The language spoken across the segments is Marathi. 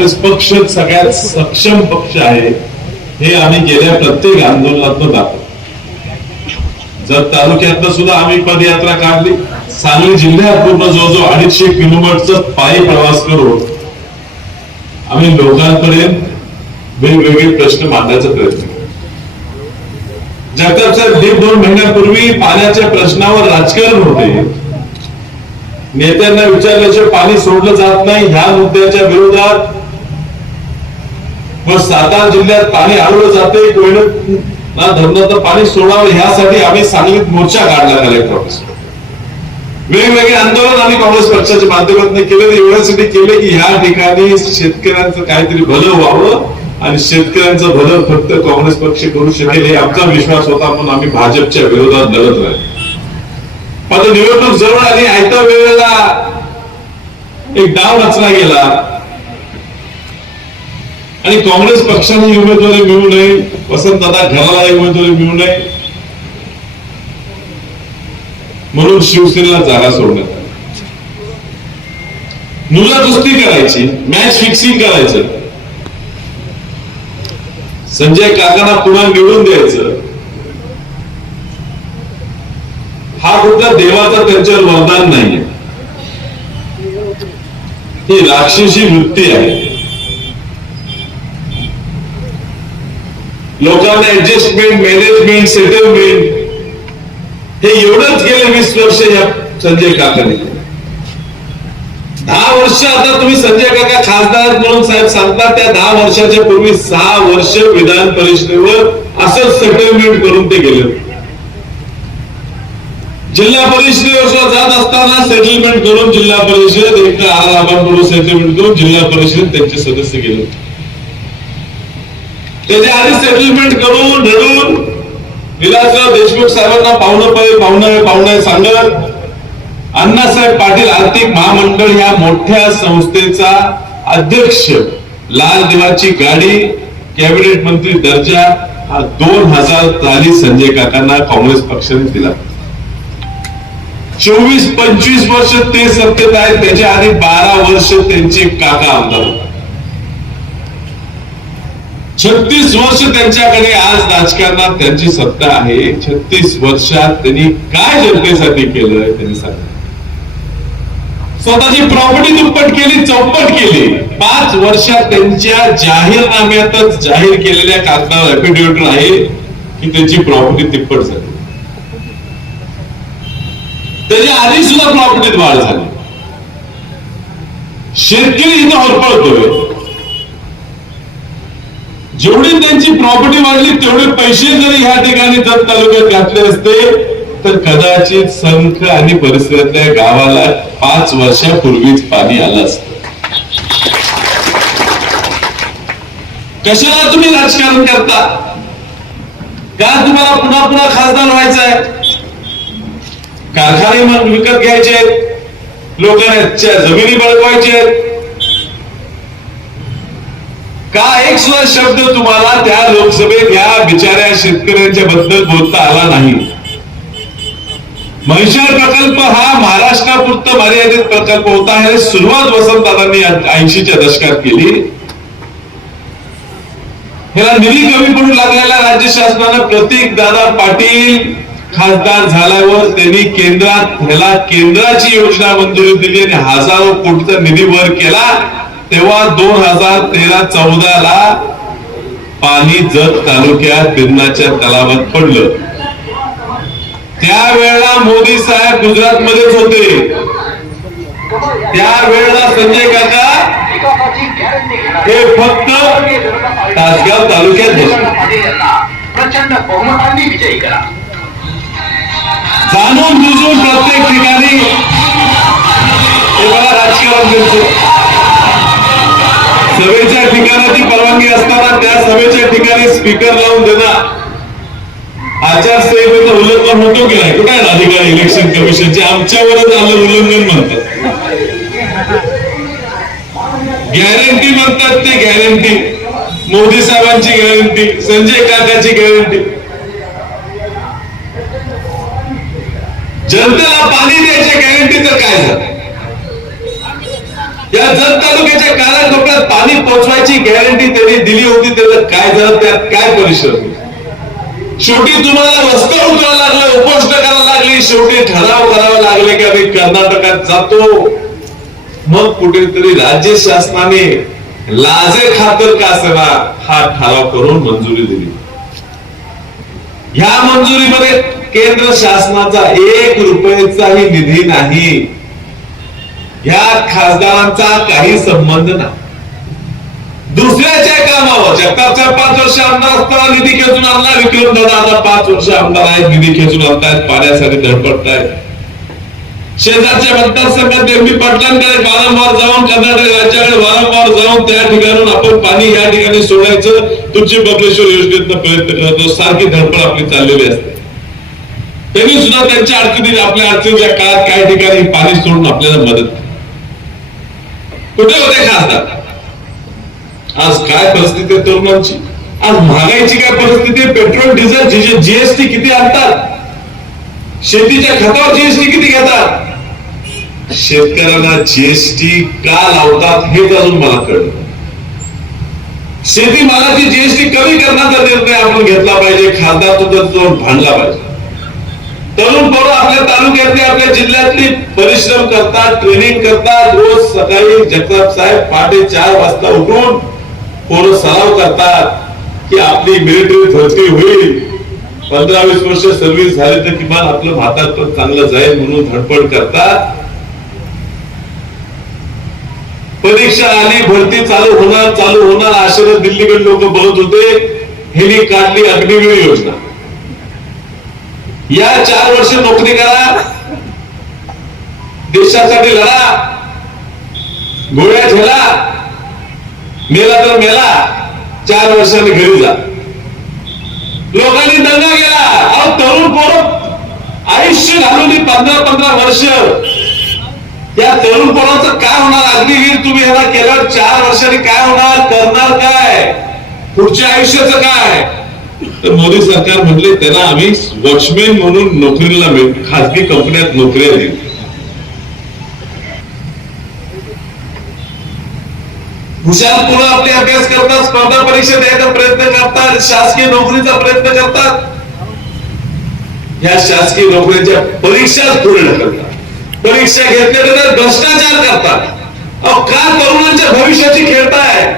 काँग्रेस पक्ष सगळ्यात सक्षम पक्ष आहे हे आम्ही गेल्या प्रत्येक आंदोलनातून दाखवतो. जर तालुक्यातनं सुद्धा आम्ही पदयात्रा काढली सांगली जिल्ह्यात पूर्ण जो जो अडीचशे किलोमीटरचा पायी प्रवास करून आम्ही लोकांपर्यंत वेगवेगळे प्रश्न मांडण्याचा प्रयत्न केला. जगताप साहेब दीड दोन महिन्यापूर्वी पाण्याच्या प्रश्नावर राजकारण होते. नेत्यांना विचारल्याशिवाय पाणी सोडलं जात नाही ह्या मुद्द्याच्या विरोधात व सातारा जिल्ह्यात पाणी अडवलं जाते कोयना धरणाचं पाणी सोडावं ह्यासाठी आम्ही सांगलीत मोर्चा काढला कलेक्टर ऑफिस वेगवेगळे आंदोलन आम्ही काँग्रेस पक्षाच्या माध्यमातून केले एवढ्यासाठी केले की ह्या ठिकाणी शेतकऱ्यांचं काहीतरी भलं व्हावं आणि शेतकऱ्यांचं भलं फक्त काँग्रेस पक्ष करू शकेल हे आमचा विश्वास होता म्हणून आम्ही भाजपच्या विरोधात लढत राहिलो. आता निवडणूक जवळ आली आयत्या वेळेला एक डाव रचला गेला. आणि काँग्रेस पक्षाने उमेदवारी मिळू नये वसंतदादा घराला उमेदवारी मिळू नये. म्हणून शिवसेनेला जागा सोडण्यात आली. मुलं करायची मॅच फिक्सिंग करायचं. संजय काकांना पुन्हा निवडून द्यायचं. हा कुठला देवाचा त्यांच्यावर वरदान नाहीये. ही राक्षसी वृत्ती आहे. लोकांना ऍडजस्टमेंट मॅनेजमेंट सेटलमेंट हे एवढंच गेले वीस वर्ष या संजय काकाने. दहा वर्ष आता तुम्ही संजय काका खासदार म्हणून साहेब सांगता त्या दहा वर्षाच्या पूर्वी सहा वर्ष विधान परिषदेवर असं सेटलमेंट करून ते गेले. जिल्हा परिषदेवर जात असताना सेटलमेंट करून जिल्हा परिषद एक आरामाकडून सेटलमेंट करून जिल्हा परिषद त्यांचे सदस्य गेले. होते. त्याच्या आधी सेटलमेंट करून रडून विलासराव देशमुख साहेबांना पाहुणं पाहिजे पाहुणं पाहुणं सांगत अण्णासाहेब पाटील आर्थिक महामंडळ या मोठ्या संस्थेचा अध्यक्ष लाल देवाची गाडी कॅबिनेट मंत्री दर्जा हा दोन हजार साली संजय काकांना काँग्रेस पक्षाने दिला चोवीस पंचवीस वर्ष ते सत्तेत आहेत त्याच्या आधी बारा वर्ष त्यांचे काका आमदार होते. छत्तीस वर्ष त्यांच्याकडे आज राजकारणात त्यांची सत्ता आहे. छत्तीस वर्षात त्यांनी काय जनतेसाठी केलं त्यांनी सांगितलं स्वतःची प्रॉपर्टी दुप्पट केली चौपट केली. पाच वर्षात त्यांच्या जाहीरनाम्यातच जाहीर केलेल्या कागदावर अफिडेव्हिट आहे की त्यांची प्रॉपर्टी तिप्पट झाली. त्याच्या आधी सुद्धा प्रॉपर्टीत वाढ झाली. शेतकरी इथं होरपळतोय जेवढी त्यांची प्रॉपर्टी वाढली तेवढे पैसे जरी ह्या ठिकाणी जत तालुक्यात घातले असते तर कदाचित संख आणि परिसरातल्या गावाला पाच वर्षापूर्वीच पाणी आलं असत. कशाला तुम्ही राजकारण करता? का तुम्हाला पुन्हा पुन्हा खासदार व्हायचंय कारखाने विकत घ्यायचे लोकांच्या जमिनी बळकवायचे का एक सुद्धा शब्द तुम्हाला त्या लोकसभेत या बिचाऱ्या शेतकऱ्यांच्या बद्दल बोलता आला नाही? म्हैसाळ प्रकल्प हा महाराष्ट्रापुरतं मर्यादित प्रकल्प होता. हे सुरुवात वसंतदादांनी ऐंशीच्या दशकात केली. ह्याला निधी कमी पडू लागलेला राज्य शासनानं प्रतीक दादा पाटील खासदार झाल्यावर त्यांनी केंद्रात ह्याला केंद्राची योजना मंजुरी दिली आणि हजारो कोटीचा निधी वर केला. तेव्हा दोन हजार तेरा चौदा ला पाणी जत तालुक्यात बिरणाच्या तलावात पडलं. त्यावेळेला मोदी साहेब गुजरात मध्येच होते. त्यावेळेला संजय काका हे फक्त तासगाव तालुक्यात प्रचंड बहुमतांनी विजयी करा. जाणून बुजून प्रत्येक ठिकाणी राजकारण करतो सभेच्या ठिकाणाची परवानगी असताना त्या सभेच्या ठिकाणी स्पीकर लावून देणार. आचारसंहितेचं उल्लंघन होतो की नाही? कुठे आहे अधिकारी इलेक्शन कमिशनचे आमच्यावरच आलं उल्लंघन म्हणतात. गॅरंटी म्हणतात ते गॅरंटी मोदी साहेबांची गॅरंटी संजय काकाची गॅरंटी जनतेला पाणी द्यायची गॅरंटी तर काय झालं? या जत तालुक्याच्या कानाकोपऱ्यात पाणी पोहोचवायची गॅरंटी त्यांनी दिली होती. त्याला काय झालं? त्यात काय परिश्रम शेवटी तुम्हाला रस्ते उतरायला लागले उपोषण करायला लागली. शेवटी ठराव करावा लागले की आम्ही कर्नाटकात जातो. मग कुठेतरी राज्य शासनाने लाजे खातर का असेना हा ठराव करून मंजुरी दिली. ह्या मंजुरीमध्ये केंद्र शासनाचा एक रुपयाचाही निधी नाही. ह्या खासदारांचा काही संबंध नाही. दुसऱ्याच्या कामावर जगतापच्या पाच वर्ष आमदार असताना निधी खेचून आणला विक्रम दादा. आता पाच वर्ष आमदार आहेत निधी खेचून आणतायत पाण्यासाठी धडपडतायत. शेजारच्या मतदारसंघात देवमी पाटलांकडे वारंवार जाऊन कर्नाटक राज्याकडे वारंवार जाऊन त्या ठिकाणून आपण पाणी या ठिकाणी सोडायचं तुमची बगलेश्वर योजनेतनं प्रयत्न करतो. सारखी धडपड आपली चाललेली असते. त्यांनी सुद्धा त्यांच्या अडचणी आपल्या अडचणीच्या काळात काही ठिकाणी पाणी सोडून आपल्याला मदत. केली. कुठे होते खासदार आज काय परिस्थिती आहे तरुणांची? आज महागाईची काय परिस्थिती आहे? पेट्रोल डिझेल जीएसटी किती आणतात? शेतीच्या खतावर जीएसटी किती घेतात? शेतकऱ्यांना जीएसटी का लावतात हेच अजून मला कळलं शेती मालाची जीएसटी कमी करण्याचा निर्णय आपण घेतला पाहिजे खासदार सुद्धा तो भांडला पाहिजे. तरुण पोरं आपल्या तालुक्यातली आपल्या जिल्ह्यातली परिश्रम करतात ट्रेनिंग करतात. रोज सकाळी जगताप साहेब पहाटे चार वाजता उठून पोरं सराव करतात की आपली मिलिटरी भरती होईल. पंधरा वीस वर्ष सर्व्हिस झाली तर किमान आपलं भारतात पण चांगलं जाईल म्हणून धडपड करतात. परीक्षा आली भरती चालू होणार चालू होणार. आश्रय दिल्लीकडे लोक बोलत होते. हेली काढली अग्निवीर योजना. या चार वर्ष नोकरी करा. देशासाठी लढा. गोळ्या झेला मेला तर मेला. चार वर्षांनी घरी जा. लोकांनी दंगा केला. अहो तरुण पोर आयुष्य घालवली पंधरा पंधरा वर्ष. या तरुण पोराचं काय होणार? अग्निवीर तुम्ही ह्याला केल्यावर चार वर्षांनी काय होणार? करणार काय? पुढच्या आयुष्याचं काय? तर मोदी सरकार म्हटले त्यांना आम्ही वॉचमॅन म्हणून नोकरीला मिळू खाजगी कंपन्यात नोकऱ्या देऊ हुशार मुलं आपले अभ्यास करतात स्पर्धा परीक्षा द्यायचा प्रयत्न करतात शासकीय नोकरीचा प्रयत्न करतात. या शासकीय नोकरीच्या परीक्षा पूर्ण करतात. परीक्षा घेतल्यानंतर भ्रष्टाचार करतात. अहो का तरुणांच्या भविष्याची खेळताय?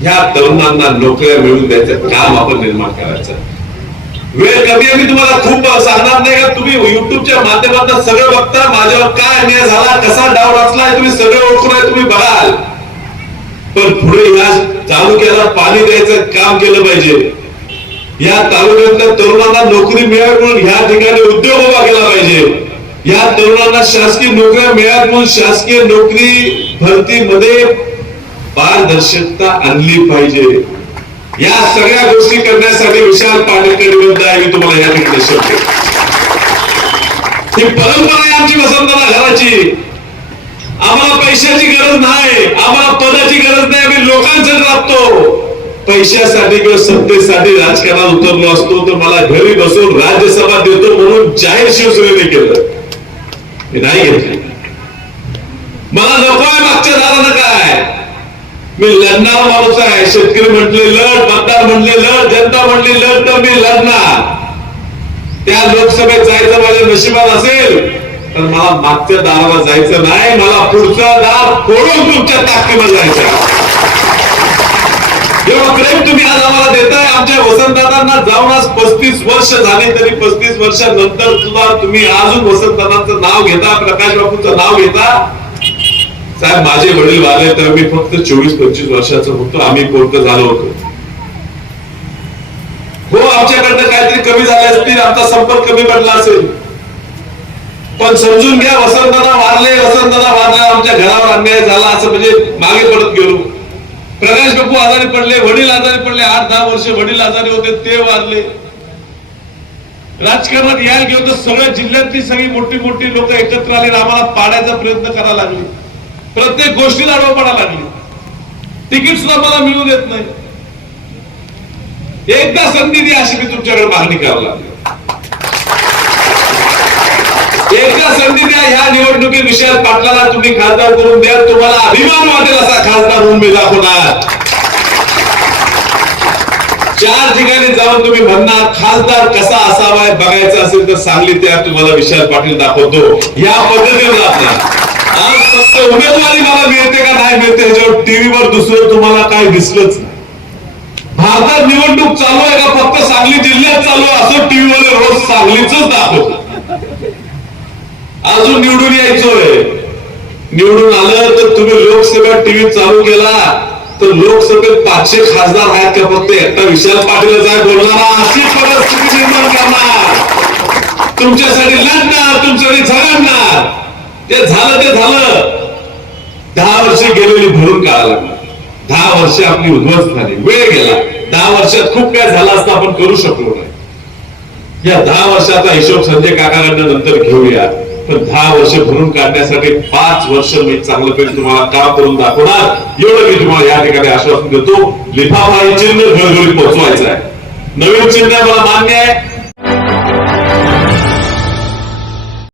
ह्या तरुणांना नोकऱ्या मिळवून द्यायचं काम आपण निर्माण करायचं. वेळ कमी आहे मी तुम्हाला खूप सांगणार नाही का? तुम्ही युट्यूबच्या माध्यमातून सगळं बघता माझ्यावर काय अन्याय झाला कसा डाव रचला तुम्ही सगळं ओळखून आहे तुम्ही बघाल. पण पुढे या तालुक्याला पाणी द्यायचं काम केलं पाहिजे. या तालुक्यातल्या तरुणांना नोकरी मिळावी म्हणून ह्या ठिकाणी उद्योग उभा केला पाहिजे. या तरुणांना शासकीय नोकऱ्या मिळाव्यात म्हणून शासकीय नोकरी भरतीमध्ये पारदर्शकता आणली पाहिजे. या सगळ्या गोष्टी करण्यासाठी विशाल पाटील आहे मी तुम्हाला या ठिकाणी शब्द ही परंपरा आहे आमची वसंतला घराची. आम्हाला पैशाची गरज नाही आम्हाला पदाची गरज नाही आम्ही लोकांचं राबतो. पैशासाठी किंवा सत्तेसाठी राजकारणात उतरलो असतो तर मला घरी बसून राज्यसभा देतो म्हणून जाहीर शिवसेनेने केलं. नाही घेतलं मला नको आहे मागच्या दारानं काय मी लढणार माणूस आहे. शेतकरी म्हटले लढ. मतदार म्हणले लढ. जनता म्हणली लढ तर मी लढणार. त्या लोकसभेत जायचं माझ्या नशिबात असेल तर मला मागच्या दाराला जायचं नाही. मला पुढचं दार फोडून तुमच्या ताकदीवर जायचं जेव्हा प्रेम तुम्ही आज आम्हाला देताय आमच्या वसंतदादांना जाऊन आज पस्तीस वर्ष झाले तरी पस्तीस वर्षानंतर सुद्धा तुम्ही अजून वसंतदादांचं नाव घेता प्रकाश बापूंचं नाव घेता. साहेब माझे वडील वाले तर मी फक्त चोवीस पंचवीस वर्षाचं होतो. आम्ही पोरक झालो होतो. हो आमच्याकडनं काहीतरी कमी झाले असतील आमचा संपर्क कमी पडला असेल. पण समजून घ्या वसंतदा वारले वसंतदा वारले आमच्या घरावर अन्याय झाला असं म्हणजे मागे पडत गेलो. प्रकाश बापू आजारी पडले वडील आजारी पडले आठ दहा वर्ष वडील आजारी होते ते वारले. राजकारणात यायला गेलो तर सगळ्या जिल्ह्यातली सगळी मोठी मोठी लोक एकत्र आले आम्हाला पाडायचा प्रयत्न करायला लागले. प्रत्येक गोष्टीला आडवं पडायला लागली. तिकीट सुद्धा मला मिळू देत नाही. एकदा संधी द्या अशी मी तुमच्याकडे मागणी करायला लागली. एकदा संधी द्या ह्या निवडणुकी विषयात पाटलाला तुम्ही खासदार करून द्या. तुम्हाला अभिमान वाटेल असा खासदार म्हणून मी दाखवणार. चार ठिकाणी जाऊन तुम्ही म्हणणार खासदार कसा असावा बघायचा असेल तर सांगली त्या तुम्हाला विशाल पाटील दाखवतो. या पद्धतीने जातात आज फक्त उमेदवारी मला मिळते का नाही मिळते ह्याच्यावर टीव्हीवर दुसरं तुम्हाला काय दिसलंच नाही. भारतात निवडणूक चालू आहे का? फक्त सांगली जिल्ह्यात चालू आहे. असं टीव्हीवर रोज सांगलीच दाखवत अजून निवडून यायचोय. निवडून आलं तर तुम्ही लोकसभेत टीव्ही चालू केला तर लोकसभेत पाचशे खासदार आहेत का फक्त? एकटा विशाल पाटील आहे बोलणारा अशी परिस्थिती निर्माण करणार. तुमच्यासाठी लढणार तुमच्यासाठी झगडणार. ते झालं ते झालं. दहा वर्ष गेलेली भरून काढायला दहा वर्ष आपली उद्ध्वस्त झाली. वेळ गेला. दहा वर्षात खूप काय झालं असतं आपण करू शकलो नाही. या दहा वर्षाचा हिशोब संजय काकाकडनं नंतर घेऊया. पण दहा वर्ष भरून काढण्यासाठी पाच वर्ष मी चांगलं पैकी तुम्हाला काम करून दाखवणार? एवढं मी तुम्हाला या ठिकाणी आश्वासन देतो. लिफाफा हे चिन्ह घरोघरी पोहोचवायचं आहे. नवीन चिन्ह मला मान्य आहे.